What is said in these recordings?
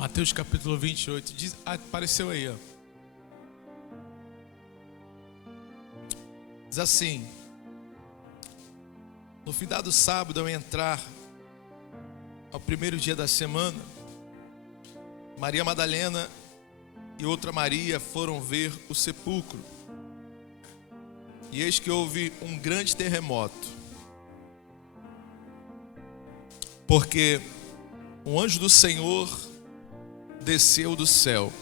Mateus capítulo 28, apareceu aí, ó. Diz assim: no findado sábado, ao entrar ao primeiro dia da semana, Maria Madalena e outra Maria foram ver o sepulcro. E eis que houve um grande terremoto, porque um anjo do Senhor desceu do céu,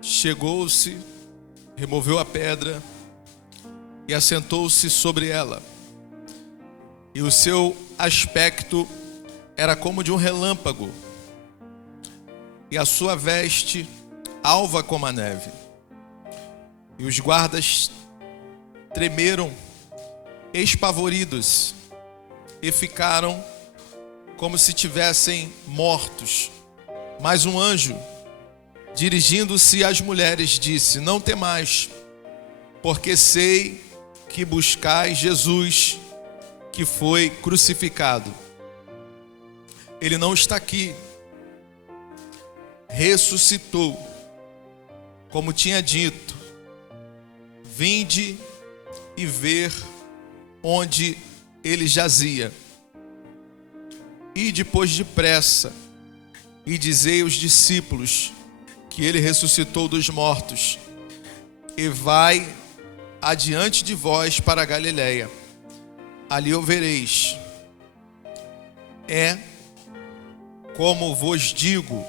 chegou-se, removeu a pedra e assentou-se sobre ela. E o seu aspecto era como de um relâmpago, e a sua veste alva como a neve. E os guardas tremeram, espavoridos, e ficaram como se tivessem mortos. Mas um anjo, dirigindo-se às mulheres, disse: não temais, porque sei que buscais Jesus, que foi crucificado. Ele não está aqui, ressuscitou, como tinha dito. Vinde e ver onde ele jazia. E depois depressa, e dizei aos discípulos que ele ressuscitou dos mortos, e vai adiante de vós para a Galileia, ali o vereis. É como vos digo.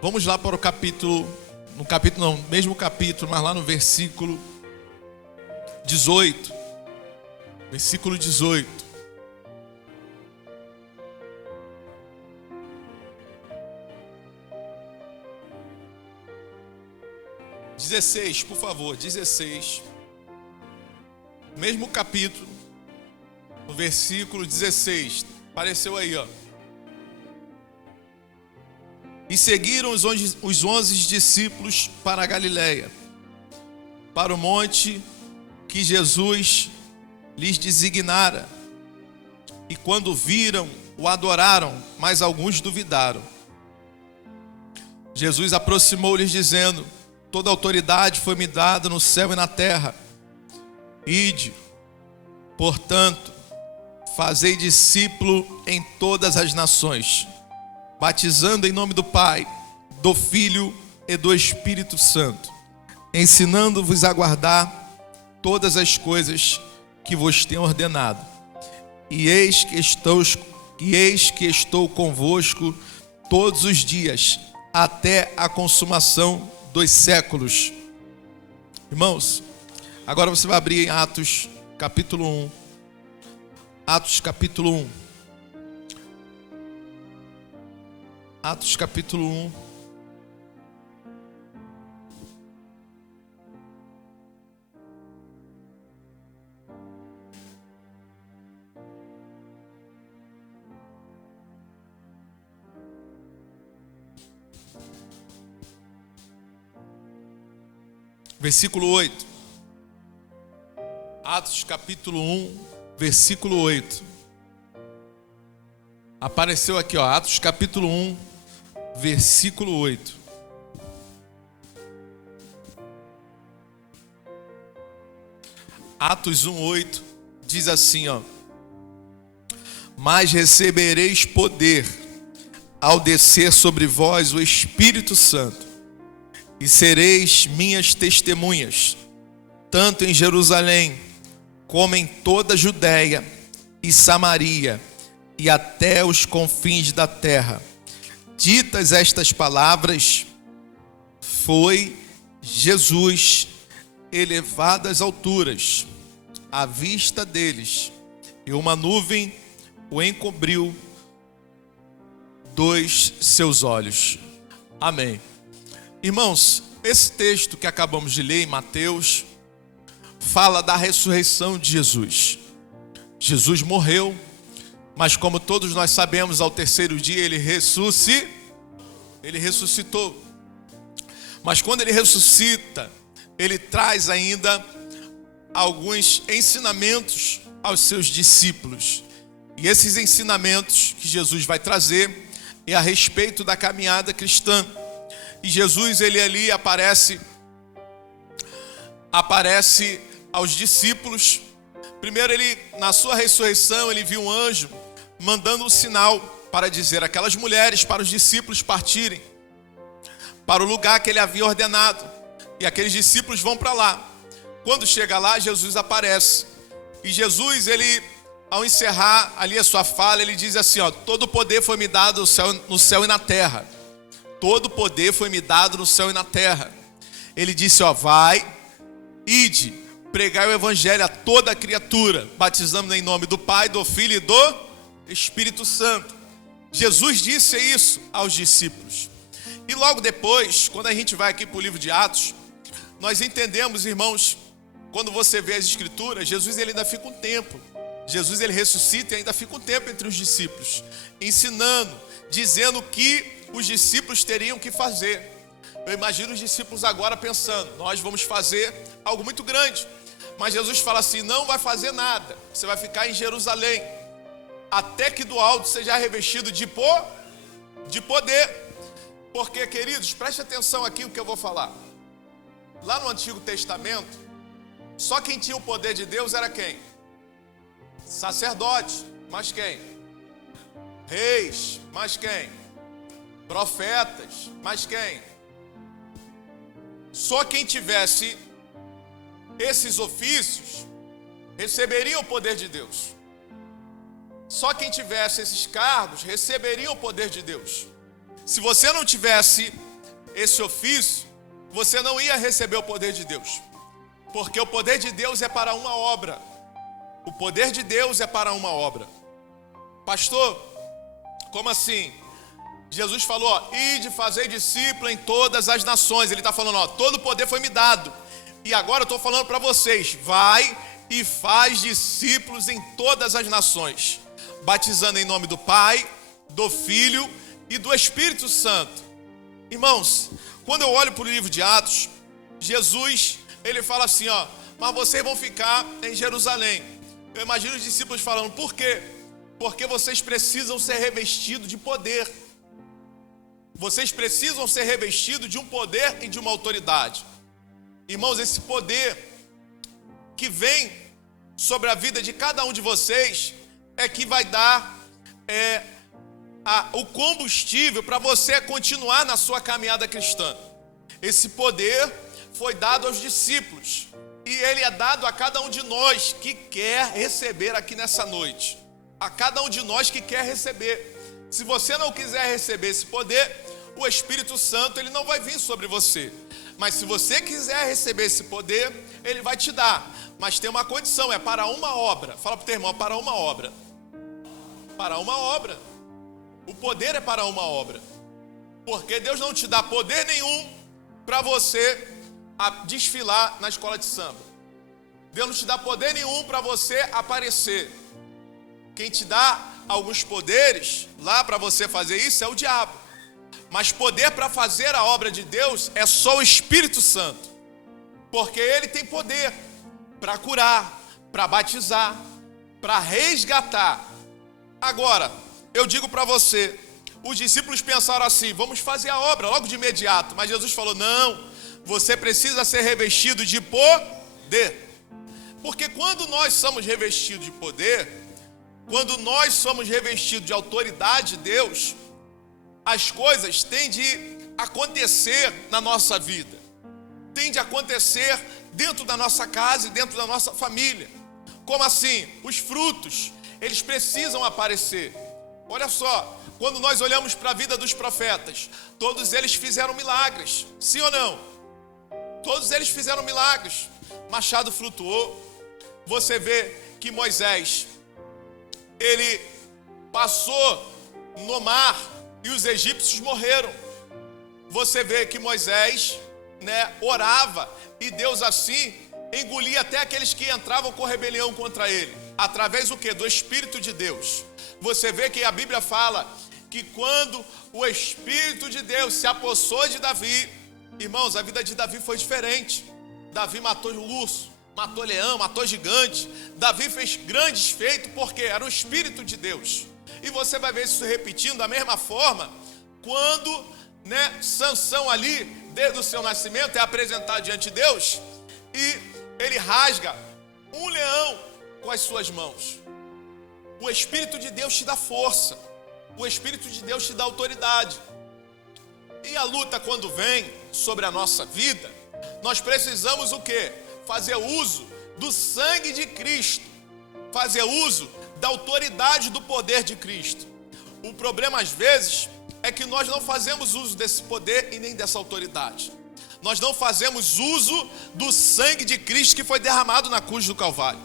Vamos lá para o capítulo, mesmo capítulo, mas lá no versículo 18. Versículo 18. (16), por favor, 16. Mesmo capítulo, no versículo 16. Apareceu aí, ó. E seguiram os 11 discípulos para a Galileia, para o monte que Jesus lhes designara. E quando viram, o adoraram, mas alguns duvidaram. Jesus aproximou-lhes dizendo: toda autoridade foi-me dada no céu e na terra. Ide, portanto, fazei discípulo em todas as nações, batizando em nome do Pai, do Filho e do Espírito Santo, ensinando-vos a guardar todas as coisas que vos tenho ordenado. E eis que estou convosco todos os dias, até a consumação dos séculos. Irmãos, agora você vai abrir em Atos capítulo 1. Atos capítulo 1. Atos capítulo 1. Versículo 8. Atos capítulo 1, versículo 8. Apareceu aqui, ó, Atos capítulo 1, versículo 8. Atos 1, 8 diz assim, ó: mas recebereis poder ao descer sobre vós o Espírito Santo, e sereis minhas testemunhas, tanto em Jerusalém, como em toda a Judéia e Samaria, e até os confins da terra. Ditas estas palavras, foi Jesus elevado às alturas, à vista deles, e uma nuvem o encobriu dos seus olhos. Amém. Irmãos, esse texto que acabamos de ler em Mateus fala da ressurreição de Jesus. Jesus morreu, mas como todos nós sabemos, ao terceiro dia ele ressuscitou. Mas quando ele ressuscita, ele traz ainda alguns ensinamentos aos seus discípulos. E esses ensinamentos que Jesus vai trazer e a respeito da caminhada cristã. E Jesus, ele ali aparece aos discípulos. Primeiro, ele, na sua ressurreição, ele viu um anjo mandando um sinal para dizer àquelas mulheres, para os discípulos partirem para o lugar que ele havia ordenado. E aqueles discípulos vão para lá. Quando chega lá, Jesus aparece. E Jesus, ele, ao encerrar ali a sua fala, ele diz assim, ó: todo poder foi me dado no céu e na terra. Todo poder foi me dado no céu e na terra. Ele disse, ó: vai, ide, pregai o evangelho a toda a criatura, batizando em nome do Pai, do Filho e do Espírito Santo. Jesus disse isso aos discípulos. E logo depois, quando a gente vai aqui para o livro de Atos, nós entendemos, irmãos, quando você vê as escrituras, Jesus, ele ainda fica um tempo. Jesus, ele ressuscita e ainda fica um tempo entre os discípulos, ensinando, dizendo o que os discípulos teriam que fazer. Eu imagino os discípulos agora pensando, nós vamos fazer algo muito grande. Mas Jesus fala assim, não vai fazer nada, você vai ficar em Jerusalém, até que do alto seja revestido de poder. Porque, queridos, preste atenção aqui no que eu vou falar. Lá no Antigo Testamento, só quem tinha o poder de Deus era quem? Sacerdote, mas quem? Reis, mas quem? Profetas, mas quem? Só quem tivesse esses ofícios receberia o poder de Deus. Só quem tivesse esses cargos receberia o poder de Deus. Se você não tivesse esse ofício, você não ia receber o poder de Deus. Porque o poder de Deus é para uma obra. O poder de Deus é para uma obra. Pastor, como assim? Jesus falou, ó, ide fazer discípulo em todas as nações. Ele está falando, ó, todo o poder foi me dado. E agora eu estou falando para vocês, vai e faz discípulos em todas as nações, batizando em nome do Pai, do Filho e do Espírito Santo. Irmãos, quando eu olho para o livro de Atos, Jesus, ele fala assim, ó, mas vocês vão ficar em Jerusalém. Eu imagino os discípulos falando, por quê? Porque vocês precisam ser revestidos de poder. Vocês precisam ser revestidos de um poder e de uma autoridade. Irmãos, esse poder que vem sobre a vida de cada um de vocês é que vai dar o combustível para você continuar na sua caminhada cristã. Esse poder foi dado aos discípulos e ele é dado a cada um de nós que quer receber aqui nessa noite. A cada um de nós que quer receber. Se você não quiser receber esse poder, o Espírito Santo ele não vai vir sobre você. Mas se você quiser receber esse poder, ele vai te dar. Mas tem uma condição, é para uma obra. Fala para o teu irmão, para uma obra. Para uma obra. O poder é para uma obra. Porque Deus não te dá poder nenhum para você desfilar na escola de samba. Deus não te dá poder nenhum para você aparecer. Quem te dá alguns poderes lá para você fazer isso é o diabo. Mas poder para fazer a obra de Deus é só o Espírito Santo. Porque ele tem poder para curar, para batizar, para resgatar. Agora, eu digo para você, os discípulos pensaram assim, vamos fazer a obra logo de imediato. Mas Jesus falou, não, você precisa ser revestido de poder. Porque quando nós somos revestidos de poder, quando nós somos revestidos de autoridade de Deus, as coisas têm de acontecer na nossa vida. Tem de acontecer dentro da nossa casa e dentro da nossa família. Como assim? Os frutos, eles precisam aparecer. Olha só, quando nós olhamos para a vida dos profetas, todos eles fizeram milagres, sim ou não? Todos eles fizeram milagres. Machado flutuou. Você vê que Moisés, ele passou no mar e os egípcios morreram. Você vê que Moisés, orava e Deus assim engolia até aqueles que entravam com rebelião contra ele. Através do quê? Do Espírito de Deus. Você vê que a Bíblia fala que quando o Espírito de Deus se apossou de Davi, irmãos, a vida de Davi foi diferente. Davi matou urso, matou leão, matou gigante. Davi fez grandes feitos porque era o Espírito de Deus. E você vai ver isso repetindo da mesma forma quando, Sansão ali, desde o seu nascimento, é apresentado diante de Deus, e ele rasga um leão com as suas mãos. O Espírito de Deus te dá força, o Espírito de Deus te dá autoridade. E a luta, quando vem sobre a nossa vida, nós precisamos o quê? Fazer uso do sangue de Cristo, fazer uso da autoridade do poder de Cristo. O problema às vezes é que nós não fazemos uso desse poder e nem dessa autoridade. Nós não fazemos uso do sangue de Cristo que foi derramado na cruz do Calvário.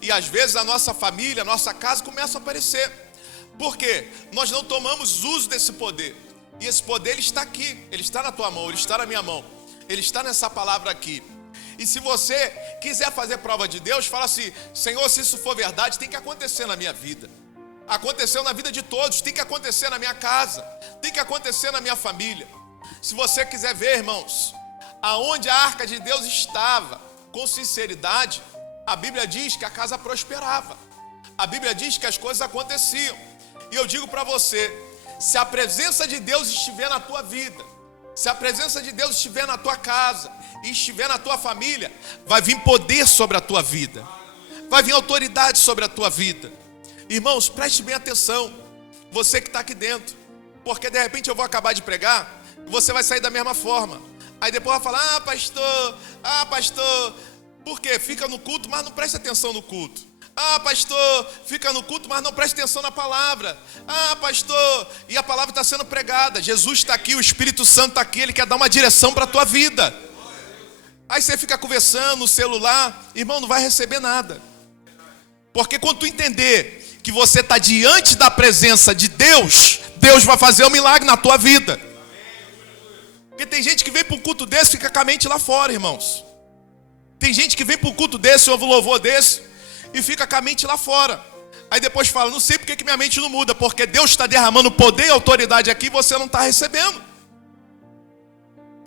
E às vezes a nossa família, a nossa casa começa a aparecer. Por quê? Nós não tomamos uso desse poder. E esse poder, ele está aqui, ele está na tua mão, ele está na minha mão, ele está nessa palavra aqui. E se você quiser fazer prova de Deus, fala assim: Senhor, se isso for verdade, tem que acontecer na minha vida. Aconteceu na vida de todos, tem que acontecer na minha casa, tem que acontecer na minha família. Se você quiser ver, irmãos, aonde a arca de Deus estava, com sinceridade, a Bíblia diz que a casa prosperava. A Bíblia diz que as coisas aconteciam. E eu digo para você, se a presença de Deus estiver na tua vida, se a presença de Deus estiver na tua casa e estiver na tua família, vai vir poder sobre a tua vida, vai vir autoridade sobre a tua vida. Irmãos, preste bem atenção, você que está aqui dentro, porque de repente eu vou acabar de pregar, você vai sair da mesma forma. Aí depois vai falar: ah pastor, por quê? Fica no culto, mas não preste atenção no culto. Ah, pastor, fica no culto, mas não preste atenção na palavra. Ah, pastor, e a palavra está sendo pregada. Jesus está aqui, o Espírito Santo está aqui, Ele quer dar uma direção para a tua vida. Aí você fica conversando no celular, irmão, não vai receber nada. Porque quando tu entender que você está diante da presença de Deus, Deus vai fazer um milagre na tua vida. Porque tem gente que vem para um culto desse e fica com a mente lá fora, irmãos. Tem gente que vem para um culto desse, ouve um louvor desse e fica com a mente lá fora. Aí depois fala: não sei porque que minha mente não muda. Porque Deus está derramando poder e autoridade aqui e você não está recebendo.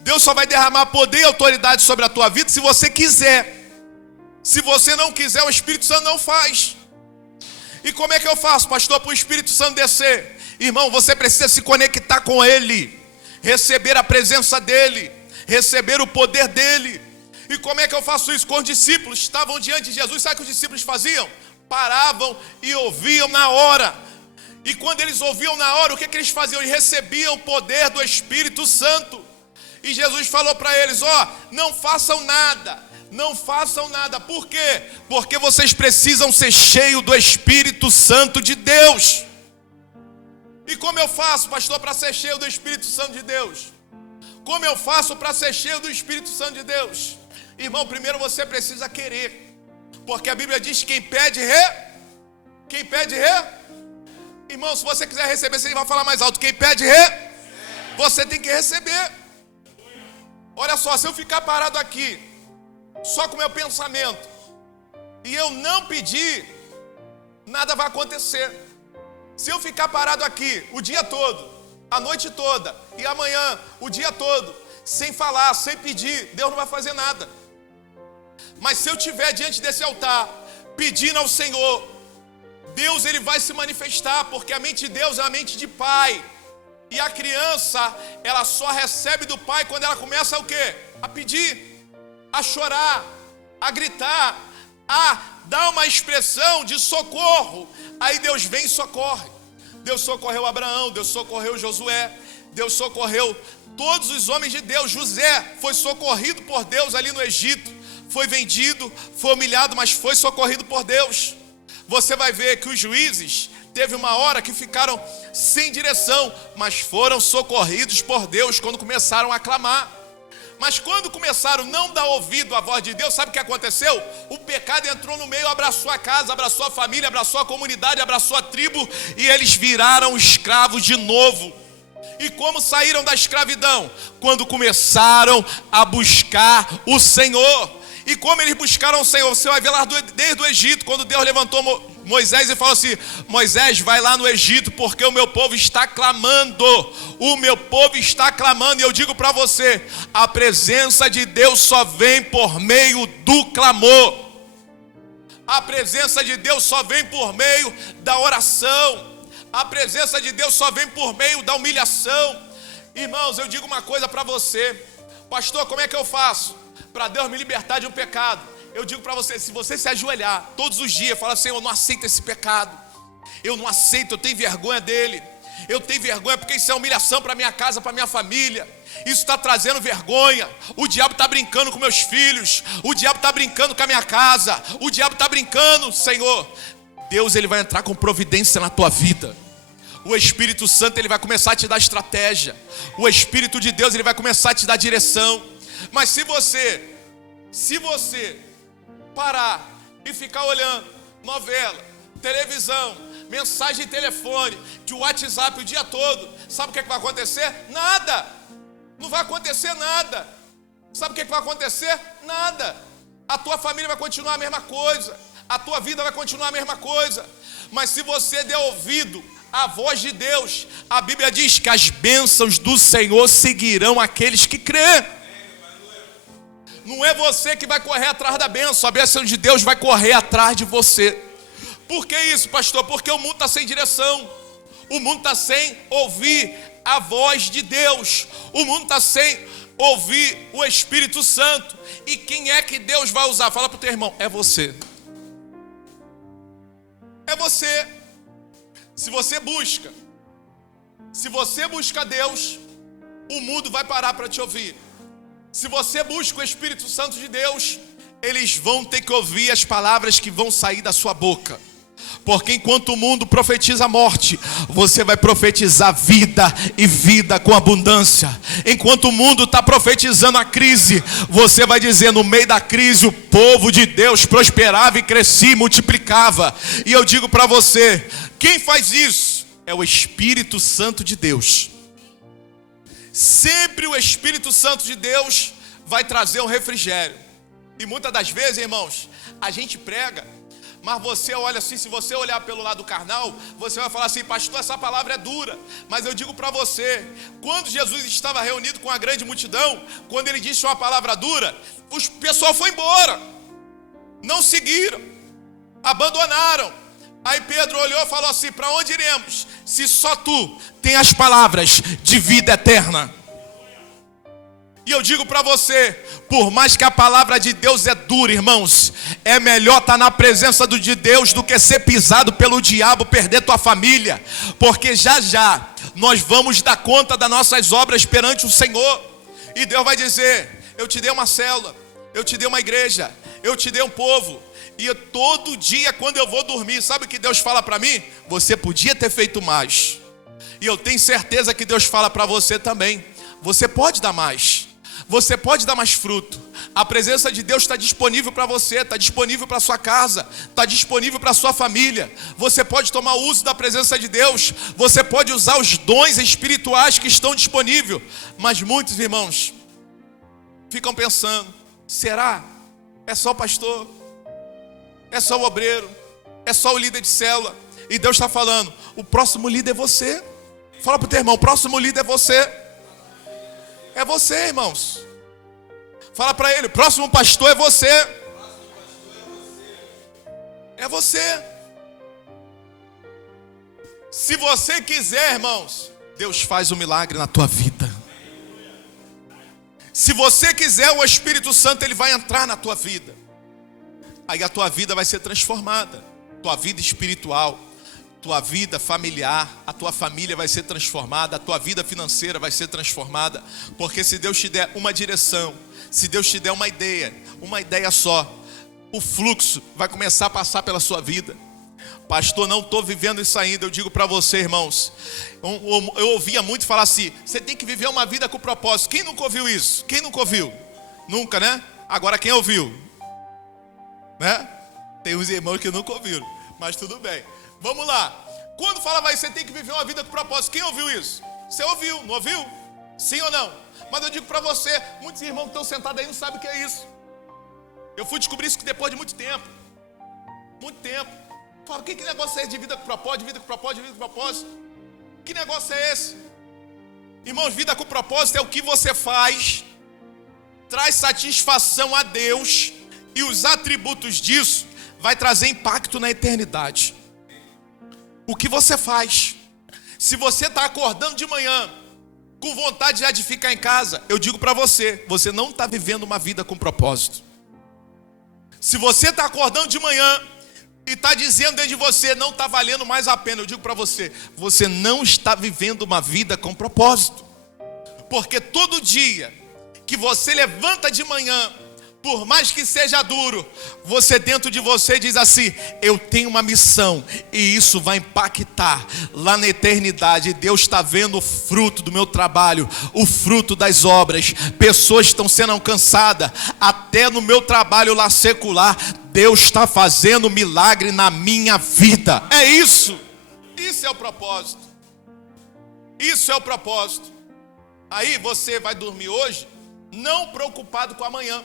Deus só vai derramar poder e autoridade sobre a tua vida se você quiser. Se você não quiser, o Espírito Santo não faz. E como é que eu faço, pastor, para o Espírito Santo descer? Irmão, você precisa se conectar com Ele, receber a presença dEle, receber o poder dEle. E como é que eu faço isso? Com os discípulos, estavam diante de Jesus, sabe o que os discípulos faziam? Paravam e ouviam na hora. E quando eles ouviam na hora, o que eles faziam? Eles recebiam o poder do Espírito Santo. E Jesus falou para eles: não façam nada. Não façam nada. Por quê? Porque vocês precisam ser cheios do Espírito Santo de Deus. E como eu faço, pastor, para ser cheio do Espírito Santo de Deus? Como eu faço para ser cheio do Espírito Santo de Deus? Irmão, primeiro você precisa querer. Porque a Bíblia diz que quem pede, quem pede, irmão, se você quiser receber, você vai falar mais alto: quem pede, você tem que receber. Olha só, se eu ficar parado aqui, só com o meu pensamento, e eu não pedir, nada vai acontecer. Se eu ficar parado aqui o dia todo, a noite toda, e amanhã, o dia todo, sem falar, sem pedir, Deus não vai fazer nada. Mas se eu estiver diante desse altar, pedindo ao Senhor, Deus, Ele vai se manifestar, porque a mente de Deus é a mente de Pai. E a criança, ela só recebe do Pai quando ela começa o quê? A pedir, a chorar, a gritar, a dar uma expressão de socorro. Aí Deus vem e socorre. Deus socorreu Abraão, Deus socorreu Josué, Deus socorreu todos os homens de Deus. José foi socorrido por Deus ali no Egito. Foi vendido, foi humilhado, mas foi socorrido por Deus. Você vai ver que os juízes, teve uma hora que ficaram sem direção, mas foram socorridos por Deus quando começaram a clamar. Mas quando começaram a não dar ouvido à voz de Deus, sabe o que aconteceu? O pecado entrou no meio, abraçou a casa, abraçou a família, abraçou a comunidade, abraçou a tribo, e eles viraram escravos de novo. E como saíram da escravidão? Quando começaram a buscar o Senhor. E como eles buscaram o Senhor? Você vai ver lá desde o Egito, quando Deus levantou Moisés e falou assim: Moisés, vai lá no Egito, porque o meu povo está clamando. O meu povo está clamando. E eu digo para você, a presença de Deus só vem por meio do clamor. A presença de Deus só vem por meio da oração. A presença de Deus só vem por meio da humilhação. Irmãos, eu digo uma coisa para você. Pastor, como é que eu faço para Deus me libertar de um pecado? Eu digo para você, se você se ajoelhar todos os dias, fala assim, eu não aceito esse pecado. Eu não aceito, eu tenho vergonha dele. Eu tenho vergonha porque isso é humilhação para minha casa, para minha família. Isso está trazendo vergonha. O diabo está brincando com meus filhos. O diabo está brincando com a minha casa. O diabo está brincando, Senhor. Deus, ele vai entrar com providência na tua vida. O Espírito Santo, ele vai começar a te dar estratégia. O Espírito de Deus, ele vai começar a te dar direção. Mas se você parar e ficar olhando novela, televisão, mensagem de telefone, de WhatsApp o dia todo, sabe o que vai acontecer? Nada. Não vai acontecer nada. Sabe o que vai acontecer? Nada. A tua família vai continuar a mesma coisa. A tua vida vai continuar a mesma coisa. Mas se você der ouvido à voz de Deus, a Bíblia diz que as bênçãos do Senhor seguirão aqueles que crêem. Não é você que vai correr atrás da bênção, a bênção de Deus vai correr atrás de você. Por que isso, pastor? Porque o mundo está sem direção. O mundo está sem ouvir a voz de Deus. O mundo está sem ouvir o Espírito Santo. E quem é que Deus vai usar? Fala para o teu irmão, é você. É você. Se você busca Deus, o mundo vai parar para te ouvir. Se você busca o Espírito Santo de Deus, eles vão ter que ouvir as palavras que vão sair da sua boca. Porque enquanto o mundo profetiza morte, você vai profetizar vida e vida com abundância. Enquanto o mundo está profetizando a crise, você vai dizer, no meio da crise, o povo de Deus prosperava e crescia e multiplicava. E eu digo para você, quem faz isso? É o Espírito Santo de Deus. Sempre o Espírito Santo de Deus vai trazer um refrigério. E muitas das vezes, irmãos, a gente prega, mas você olha assim, se você olhar pelo lado carnal, você vai falar assim, pastor, essa palavra é dura. Mas eu digo para você, quando Jesus estava reunido com a grande multidão, quando ele disse uma palavra dura, o pessoal foi embora, não seguiram, abandonaram. Aí Pedro olhou e falou assim, para onde iremos, se só tu tem as palavras de vida eterna? E eu digo para você, por mais que a palavra de Deus é dura, irmãos, é melhor estar na presença de Deus do que ser pisado pelo diabo, perder tua família. Porque já já nós vamos dar conta das nossas obras perante o Senhor. E Deus vai dizer, eu te dei uma célula, eu te dei uma igreja, eu te dei um povo. E todo dia quando eu vou dormir, sabe o que Deus fala para mim? Você podia ter feito mais. E eu tenho certeza que Deus fala para você também. Você pode dar mais. Você pode dar mais fruto. A presença de Deus está disponível para você, está disponível para sua casa, está disponível para sua família. Você pode tomar uso da presença de Deus. Você pode usar os dons espirituais que estão disponíveis. Mas muitos irmãos ficam pensando, será? É só o pastor? É só o obreiro? É só o líder de célula? E Deus está falando, o próximo líder é você. Fala para o teu irmão, o próximo líder é você. É você, irmãos. Fala para ele, o próximo pastor é você. É você. Se você quiser, irmãos, Deus faz um milagre na tua vida. Se você quiser, o Espírito Santo, ele vai entrar na tua vida. Aí a tua vida vai ser transformada. Tua vida espiritual, tua vida familiar, a tua família vai ser transformada, a tua vida financeira vai ser transformada. Porque se Deus te der uma direção, se Deus te der uma ideia só, o fluxo vai começar a passar pela sua vida. Pastor, não estou vivendo isso ainda. Eu digo para você, irmãos, eu ouvia muito falar assim, você tem que viver uma vida com propósito. Quem nunca ouviu isso? Quem nunca ouviu? Nunca, né? Agora quem ouviu? Né? Tem uns irmãos que nunca ouviram, mas tudo bem. Vamos lá. Quando falava isso, você tem que viver uma vida com propósito. Quem ouviu isso? Você ouviu, não ouviu? Sim ou não? Mas eu digo para você, muitos irmãos que estão sentados aí não sabem o que é isso. Eu fui descobrir isso depois de muito tempo. Muito tempo. Fala, que negócio é esse de vida com propósito, de vida com propósito, de vida com propósito? Que negócio é esse? Irmãos, vida com propósito é o que você faz, traz satisfação a Deus, e os atributos disso vai trazer impacto na eternidade. O que você faz? Se você está acordando de manhã com vontade já de ficar em casa. Eu digo para você, você não está vivendo uma vida com propósito. Se você está acordando de manhã e está dizendo dentro de você, não está valendo mais a pena, eu digo para você, você não está vivendo uma vida com propósito. Porque todo dia que você levanta de manhã, por mais que seja duro, você dentro de você diz assim, eu tenho uma missão, e isso vai impactar lá na eternidade. Deus está vendo o fruto do meu trabalho, o fruto das obras, pessoas estão sendo alcançadas, até no meu trabalho lá secular, Deus está fazendo milagre na minha vida. É isso, isso é o propósito, isso é o propósito. Aí você vai dormir hoje, não preocupado com amanhã.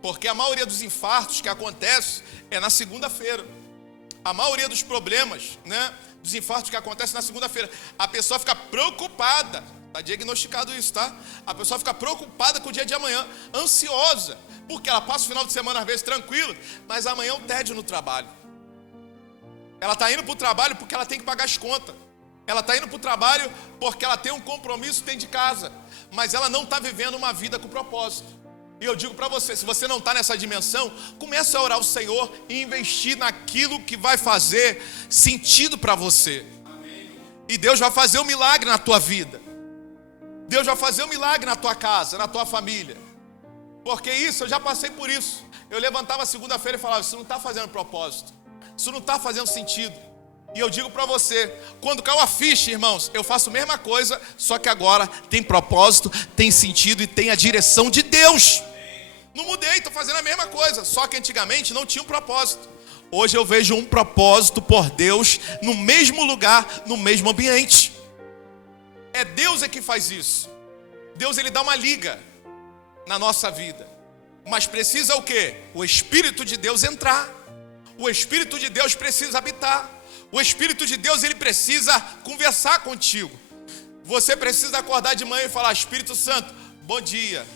Porque a maioria dos infartos que acontece é na segunda-feira. A maioria dos problemas, né, dos infartos que acontecem na segunda-feira, a pessoa fica preocupada. Está diagnosticado isso, tá? A pessoa fica preocupada com o dia de amanhã, ansiosa, porque ela passa o final de semana às vezes tranquilo, mas amanhã é um tédio no trabalho. Ela está indo para o trabalho porque ela tem que pagar as contas. Ela está indo para o trabalho porque ela tem um compromisso dentro de casa, mas ela não está vivendo uma vida com propósito. E eu digo para você, se você não está nessa dimensão, comece a orar ao Senhor e investir naquilo que vai fazer sentido para você. E Deus vai fazer um milagre na tua vida. Deus vai fazer um milagre na tua casa, na tua família. Porque isso, eu já passei por isso. Eu levantava segunda-feira e falava, isso não está fazendo propósito. Isso não está fazendo sentido. E eu digo para você, quando caiu a ficha, irmãos, eu faço a mesma coisa, só que agora tem propósito, tem sentido e tem a direção de Deus. Não mudei, estou fazendo a mesma coisa, só que antigamente não tinha um propósito. Hoje eu vejo um propósito por Deus no mesmo lugar, no mesmo ambiente. É Deus que faz isso. Deus ele dá uma liga na nossa vida. Mas precisa o quê? O Espírito de Deus entrar. O Espírito de Deus precisa habitar. O Espírito de Deus, ele precisa conversar contigo. Você precisa acordar de manhã e falar, Espírito Santo, bom dia,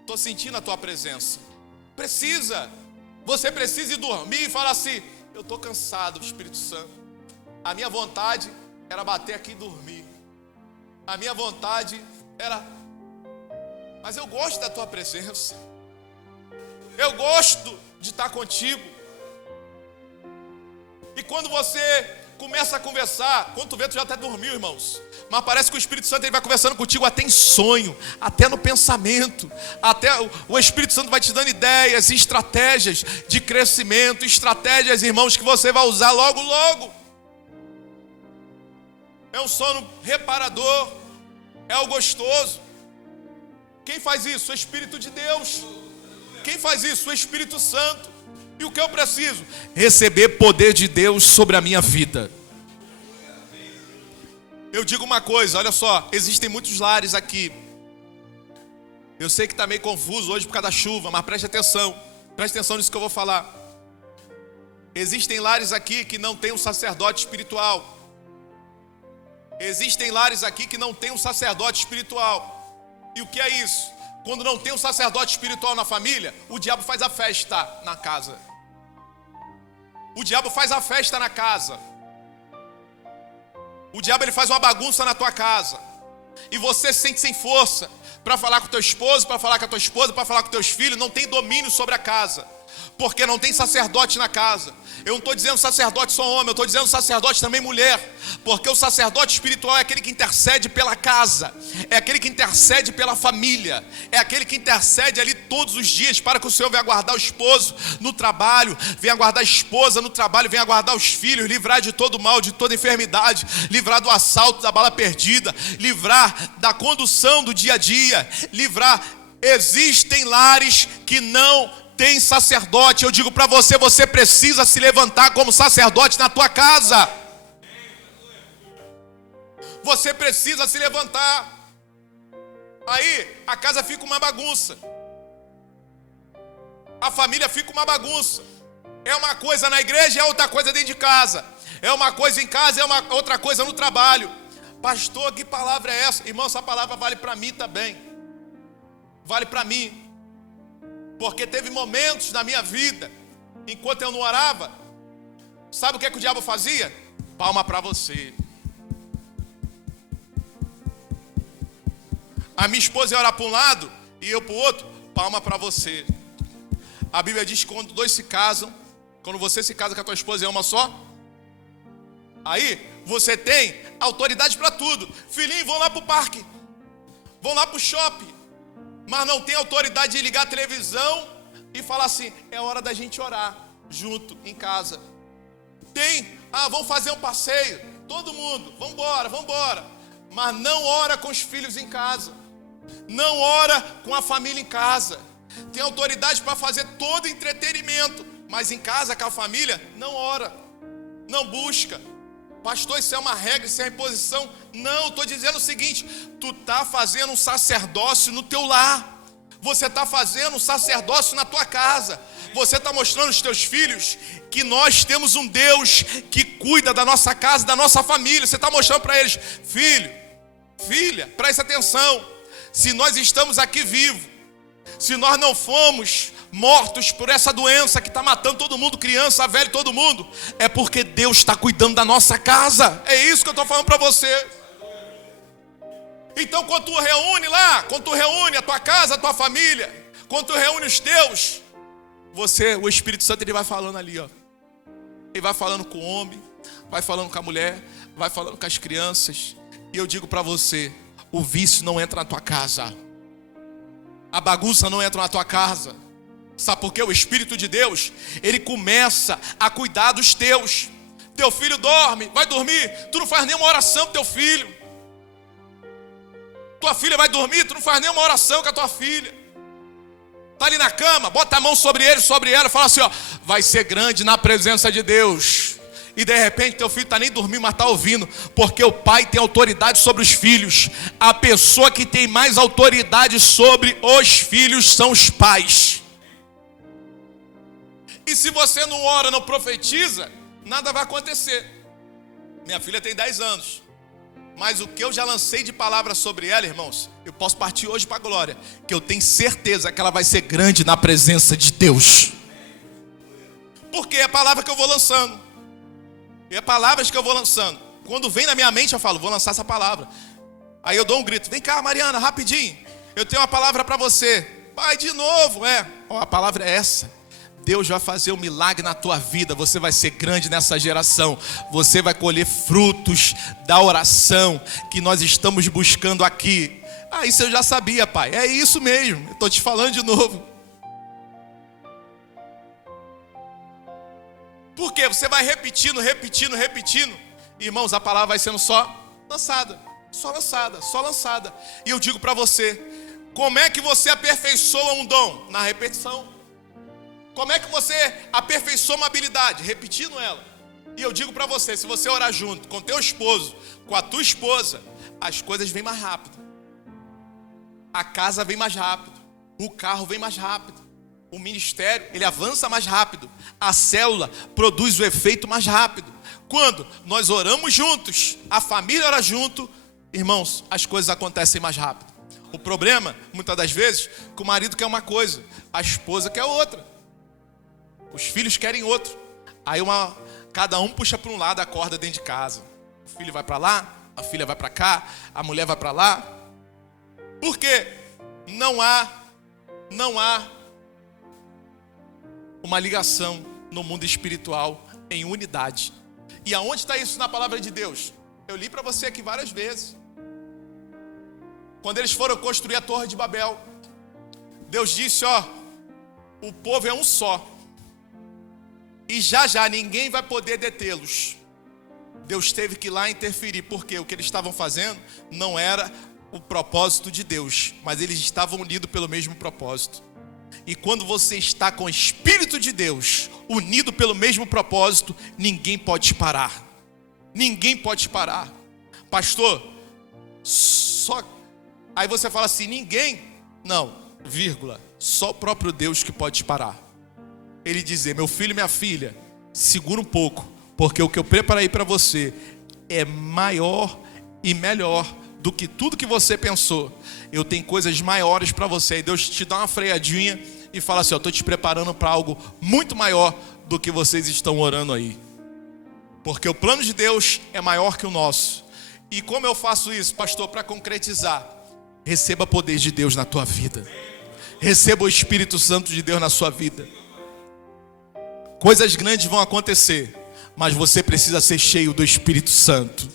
estou sentindo a tua presença. Precisa. Você precisa ir dormir e falar assim, eu estou cansado, Espírito Santo. A minha vontade era bater aqui e dormir. A minha vontade era, mas eu gosto da tua presença. Eu gosto de estar contigo. E quando você começa a conversar, quando tu vê, tu já até dormiu, irmãos. Mas parece que o Espírito Santo ele vai conversando contigo até em sonho, até no pensamento. Até o Espírito Santo vai te dando ideias e estratégias de crescimento, estratégias, irmãos, que você vai usar logo, logo. É um sono reparador, é o gostoso. Quem faz isso? O Espírito de Deus. Quem faz isso? O Espírito Santo. E o que eu preciso? Receber poder de Deus sobre a minha vida. Eu digo uma coisa, olha só, existem muitos lares aqui. Eu sei que está meio confuso hoje por causa da chuva, mas preste atenção nisso que eu vou falar. Existem lares aqui que não tem um sacerdote espiritual. Existem lares aqui que não tem um sacerdote espiritual. E o que é isso? Quando não tem um sacerdote espiritual na família, o diabo faz a festa na casa. O diabo faz a festa na casa. O diabo ele faz uma bagunça na tua casa. E você se sente sem força para falar com teu esposo, para falar com a tua esposa, para falar com teus filhos. Não tem domínio sobre a casa, porque não tem sacerdote na casa. Eu não estou dizendo sacerdote só homem, eu estou dizendo sacerdote também mulher. Porque o sacerdote espiritual é aquele que intercede pela casa, é aquele que intercede pela família, é aquele que intercede ali todos os dias para que o Senhor venha guardar o esposo no trabalho, venha guardar a esposa no trabalho, venha guardar os filhos, livrar de todo mal, de toda enfermidade, livrar do assalto, da bala perdida, livrar da condução do dia a dia, livrar. Existem lares que não tem sacerdote. Eu digo para você, você precisa se levantar como sacerdote na tua casa. Você precisa se levantar. Aí a casa fica uma bagunça, a família fica uma bagunça. É uma coisa na igreja, é outra coisa dentro de casa. É uma coisa em casa, é uma outra coisa no trabalho. Pastor, que palavra é essa? Irmão, essa palavra vale para mim também. Vale para mim. Porque teve momentos na minha vida, enquanto eu não orava, sabe o que o diabo fazia? Palma para você. A minha esposa ia orar para um lado e eu para o outro, palma para você. A Bíblia diz que quando dois se casam, quando você se casa com a tua esposa é uma só, aí você tem autoridade para tudo. Filhinho, vão lá para o parque, vão lá para o shopping, mas não tem autoridade de ligar a televisão e falar assim, é hora da gente orar junto em casa. Tem, vamos fazer um passeio, todo mundo, vamos embora, mas não ora com os filhos em casa, não ora com a família em casa. Tem autoridade para fazer todo entretenimento, mas em casa com a família não ora, não busca. Pastor, isso é uma regra, isso é uma imposição. Não, estou dizendo o seguinte, tu está fazendo um sacerdócio no teu lar, você está fazendo um sacerdócio na tua casa, você está mostrando aos teus filhos que nós temos um Deus que cuida da nossa casa, da nossa família. Você está mostrando para eles, filho, filha, presta atenção, se nós estamos aqui vivos, se nós não fomos mortos por essa doença que está matando todo mundo, criança, velho, todo mundo, é porque Deus está cuidando da nossa casa. É isso que eu estou falando para você. Então quando tu reúne lá, quando tu reúne a tua casa, a tua família, quando tu reúne os teus, o Espírito Santo, ele vai falando ali, ó. Ele vai falando com o homem, vai falando com a mulher, vai falando com as crianças. E eu digo para você, o vício não entra na tua casa, a bagunça não entra na tua casa. Sabe por quê? O Espírito de Deus, ele começa a cuidar dos teus. Teu filho dorme, vai dormir, tu não faz nenhuma oração com teu filho. Tua filha vai dormir, tu não faz nenhuma oração com a tua filha. Está ali na cama, bota a mão sobre ele, sobre ela, fala assim, ó, vai ser grande na presença de Deus. E de repente teu filho está nem dormindo, mas está ouvindo, porque o pai tem autoridade sobre os filhos. A pessoa que tem mais autoridade sobre os filhos são os pais. E se você não ora, não profetiza, nada vai acontecer. Minha filha tem 10 anos. Mas o que eu já lancei de palavra sobre ela, irmãos, eu posso partir hoje para a glória, que eu tenho certeza que ela vai ser grande na presença de Deus. Porque é a palavra que eu vou lançando. É palavras que eu vou lançando. Quando vem na minha mente eu falo, vou lançar essa palavra. Aí eu dou um grito, vem cá Mariana, rapidinho, eu tenho uma palavra para você. Pai, de novo, a palavra é essa. Deus vai fazer um milagre na tua vida. Você vai ser grande nessa geração. Você vai colher frutos da oração que nós estamos buscando aqui. Isso eu já sabia, pai. É isso mesmo, eu estou te falando de novo. Porque você vai repetindo. Irmãos, a palavra vai sendo só lançada. E eu digo para você, como é que você aperfeiçoa um dom? Na repetição. Como é que você aperfeiçoa uma habilidade? Repetindo ela. E eu digo para você, se você orar junto com teu esposo, com a tua esposa, as coisas vêm mais rápido. A casa vem mais rápido. O carro vem mais rápido. O ministério, ele avança mais rápido. A célula produz o efeito mais rápido. Quando nós oramos juntos, a família ora junto, irmãos, as coisas acontecem mais rápido. O problema, muitas das vezes, é que o marido quer uma coisa, a esposa quer outra. Os filhos querem outro. Aí cada um puxa para um lado a corda dentro de casa. O filho vai para lá, a filha vai para cá, a mulher vai para lá. Por quê? Não há uma ligação no mundo espiritual em unidade. E aonde está isso na palavra de Deus? Eu li para você aqui várias vezes. Quando eles foram construir a Torre de Babel, Deus disse, o povo é um só. E já ninguém vai poder detê-los. Deus teve que ir lá interferir, porque o que eles estavam fazendo não era o propósito de Deus, mas eles estavam unidos pelo mesmo propósito. E quando você está com o Espírito de Deus, unido pelo mesmo propósito, ninguém pode te parar. Ninguém pode te parar. Pastor, aí você fala assim, ninguém? Não, vírgula, só o próprio Deus que pode te parar. Ele dizer, meu filho e minha filha, segura um pouco, porque o que eu preparei para você é maior e melhor do que tudo que você pensou. Eu tenho coisas maiores para você. E Deus te dá uma freadinha e fala assim, eu estou te preparando para algo muito maior do que vocês estão orando aí. Porque o plano de Deus é maior que o nosso. E como eu faço isso, pastor, para concretizar? Receba poder de Deus na tua vida. Receba o Espírito Santo de Deus na sua vida. Coisas grandes vão acontecer, mas você precisa ser cheio do Espírito Santo.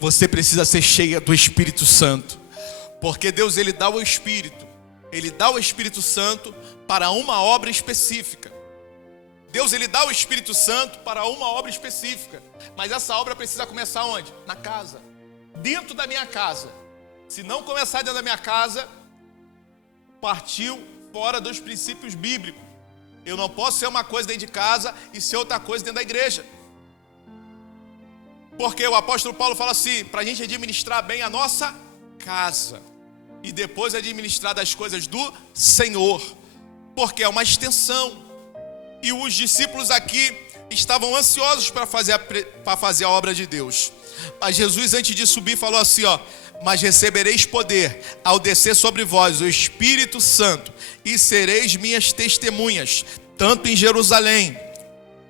Você precisa ser cheia do Espírito Santo. Porque Deus, Ele dá o Espírito. Ele dá o Espírito Santo para uma obra específica. Deus, Ele dá o Espírito Santo para uma obra específica. Mas essa obra precisa começar onde? Na casa. Dentro da minha casa. Se não começar dentro da minha casa, partiu fora dos princípios bíblicos. Eu não posso ser uma coisa dentro de casa e ser outra coisa dentro da igreja. Porque o apóstolo Paulo fala assim, para a gente administrar bem a nossa casa e depois administrar das coisas do Senhor, porque é uma extensão. E os discípulos aqui estavam ansiosos para fazer a obra de Deus. Mas Jesus, antes de subir, falou assim, mas recebereis poder ao descer sobre vós o Espírito Santo, e sereis minhas testemunhas, tanto em Jerusalém,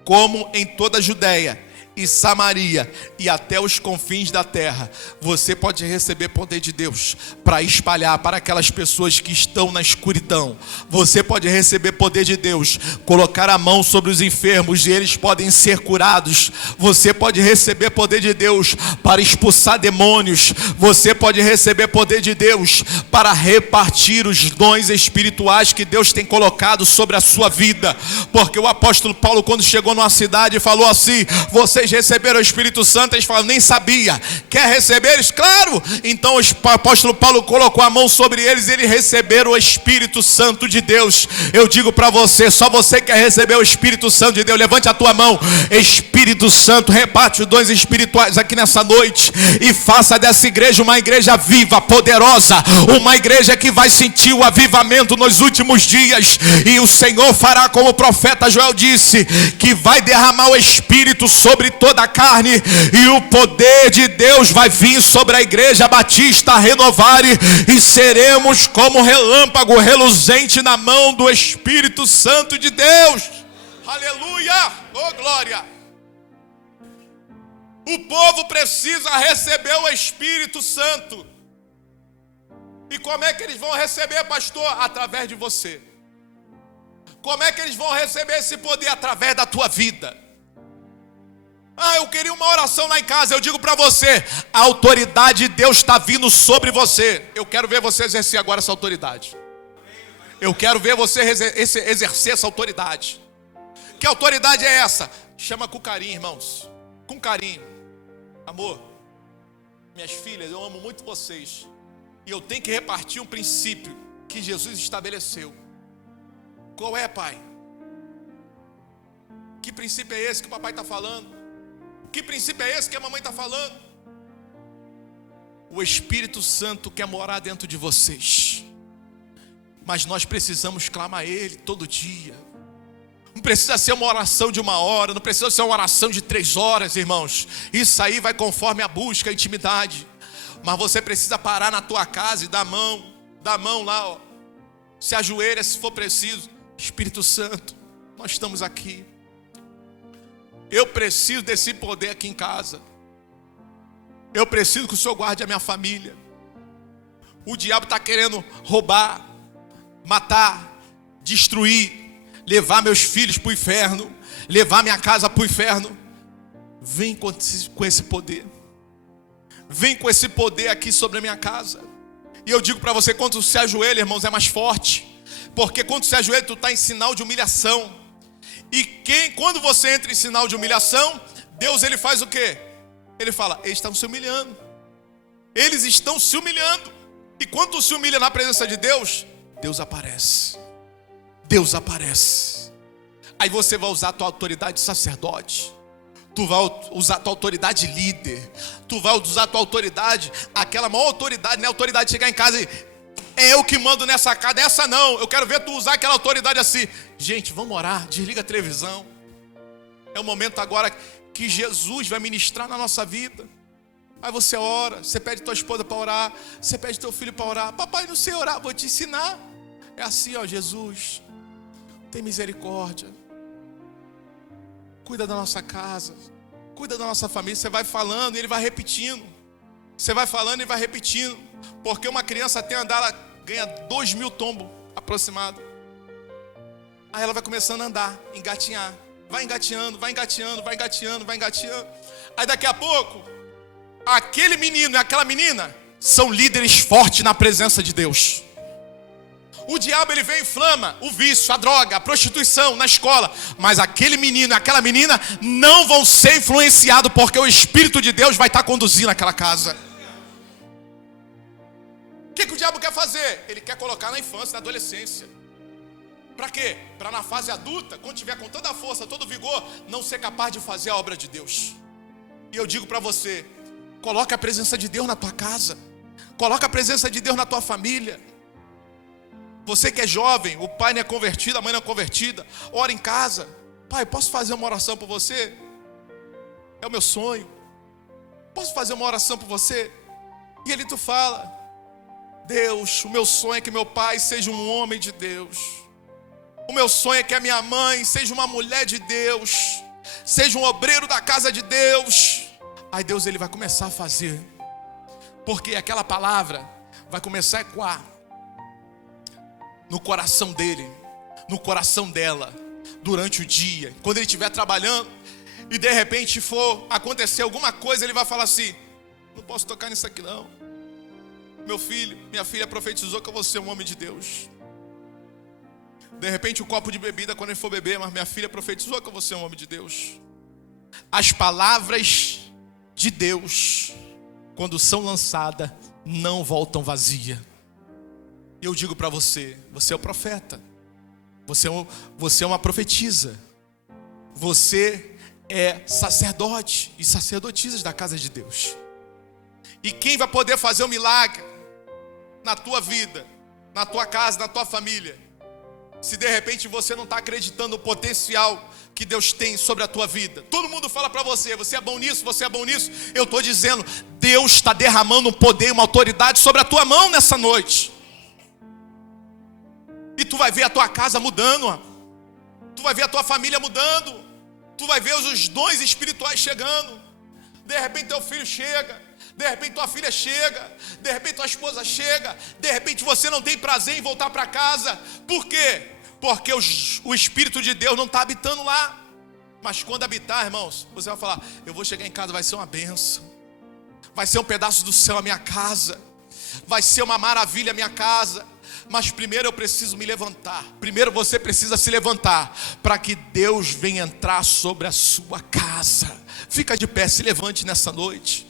como em toda a Judéia e Samaria e até os confins da terra. Você pode receber poder de Deus para espalhar para aquelas pessoas que estão na escuridão. Você pode receber poder de Deus, colocar a mão sobre os enfermos e eles podem ser curados. Você pode receber poder de Deus para expulsar demônios. Você pode receber poder de Deus para repartir os dons espirituais que Deus tem colocado sobre a sua vida. Porque o apóstolo Paulo, quando chegou numa cidade, falou assim: vocês receberam o Espírito Santo? Eles falaram: nem sabia. Quer receber eles? Claro! Então o apóstolo Paulo colocou a mão sobre eles e eles receberam o Espírito Santo de Deus. Eu digo para você, só você quer receber o Espírito Santo de Deus, levante a tua mão. Espírito Santo, reparte os dons espirituais aqui nessa noite e faça dessa igreja uma igreja viva, poderosa, uma igreja que vai sentir o avivamento nos últimos dias. E o Senhor fará como o profeta Joel disse, que vai derramar o Espírito sobre toda a carne, e o poder de Deus vai vir sobre a igreja batista Renovare, e seremos como relâmpago reluzente na mão do Espírito Santo de Deus. Aleluia! Oh glória! O povo precisa receber o Espírito Santo. E como é que eles vão receber, pastor? Através de você. Como é que eles vão receber esse poder? Através da tua vida. Eu queria uma oração lá em casa. Eu digo para você, a autoridade de Deus está vindo sobre você. Eu quero ver você exercer agora essa autoridade. Eu quero ver você exercer essa autoridade. Que autoridade é essa? Chama com carinho, irmãos. Com carinho. Amor, minhas filhas, eu amo muito vocês. E eu tenho que repartir um princípio que Jesus estabeleceu. Qual é, pai? Que princípio é esse que o papai está falando? Que princípio é esse que a mamãe está falando? O Espírito Santo quer morar dentro de vocês. Mas nós precisamos clamar a Ele todo dia. Não precisa ser uma oração de 1 hora, não precisa ser uma oração de 3 horas, irmãos. Isso aí vai conforme a busca, a intimidade. Mas você precisa parar na tua casa e dar a mão lá, se ajoelha se for preciso. Espírito Santo, nós estamos aqui. Eu preciso desse poder aqui em casa. Eu preciso que o Senhor guarde a minha família. O diabo está querendo roubar, matar, destruir, levar meus filhos para o inferno, levar minha casa para o inferno. Vem com esse poder. Vem com esse poder aqui sobre a minha casa. E eu digo para você, quando se ajoelha, irmãos, é mais forte. Porque quando se ajoelha, tu está em sinal de humilhação. E quando você entra em sinal de humilhação, Deus, Ele faz o quê? Ele fala, eles estão se humilhando. Eles estão se humilhando. E quando tu se humilha na presença de Deus, Deus aparece. Deus aparece. Aí você vai usar a tua autoridade de sacerdote. Tu vai usar a tua autoridade de líder. Tu vai usar a tua autoridade, aquela maior autoridade, não é a autoridade de chegar em casa e... é eu que mando nessa casa, essa não. Eu quero ver tu usar aquela autoridade assim. Gente, vamos orar, desliga a televisão. É o momento agora que Jesus vai ministrar na nossa vida. Aí você ora, você pede tua esposa para orar, você pede teu filho para orar. Papai, não sei orar, vou te ensinar. É assim, Jesus, tem misericórdia. Cuida da nossa casa, cuida da nossa família. Você vai falando e Ele vai repetindo. Você vai falando e vai repetindo. Porque uma criança até andar, ela ganha 2.000 tombos aproximado. Aí ela vai começando a andar, engatinhar. Vai engateando, vai engateando, vai engateando, vai engateando. Aí daqui a pouco, aquele menino e aquela menina são líderes fortes na presença de Deus. O diabo, ele vem e inflama o vício, a droga, a prostituição na escola. Mas aquele menino e aquela menina não vão ser influenciados, porque o Espírito de Deus vai estar conduzindo aquela casa. O que o diabo quer fazer? Ele quer colocar na infância, na adolescência. Para quê? Para na fase adulta, quando tiver com toda a força, todo o vigor, não ser capaz de fazer a obra de Deus. E eu digo para você, coloca a presença de Deus na tua casa. Coloca a presença de Deus na tua família. Você que é jovem, o pai não é convertido, a mãe não é convertida, ora em casa. Pai, posso fazer uma oração por você? É o meu sonho. Posso fazer uma oração por você? E ele tu fala: Deus, o meu sonho é que meu pai seja um homem de Deus. O meu sonho é que a minha mãe seja uma mulher de Deus, seja um obreiro da casa de Deus. Aí Deus, ele vai começar a fazer, porque aquela palavra vai começar a ecoar no coração dele, no coração dela, durante o dia. Quando ele estiver trabalhando e de repente for acontecer alguma coisa, ele vai falar assim: não posso tocar nisso aqui não. Meu filho, minha filha profetizou que eu vou ser um homem de Deus. De repente o copo de bebida, quando ele for beber, mas minha filha profetizou que eu vou ser um homem de Deus. As palavras de Deus, quando são lançadas, não voltam vazias. Eu digo para você, você é o profeta, você é uma profetisa, você é sacerdote e sacerdotisas da casa de Deus. E quem vai poder fazer um milagre na tua vida, na tua casa, na tua família, se de repente você não está acreditando no potencial que Deus tem sobre a tua vida? Todo mundo fala para você, você é bom nisso, você é bom nisso. Eu estou dizendo, Deus está derramando um poder e uma autoridade sobre a tua mão nessa noite. E tu vai ver a tua casa mudando, tu vai ver a tua família mudando, tu vai ver os dons espirituais chegando. De repente teu filho chega, de repente tua filha chega, de repente tua esposa chega, de repente você não tem prazer em voltar para casa. Por quê? Porque o Espírito de Deus não está habitando lá. Mas quando habitar, irmãos, você vai falar: eu vou chegar em casa, vai ser uma bênção, vai ser um pedaço do céu a minha casa, vai ser uma maravilha a minha casa. Mas primeiro eu preciso me levantar. Primeiro você precisa se levantar para que Deus venha entrar sobre a sua casa. Fica de pé, se levante nessa noite.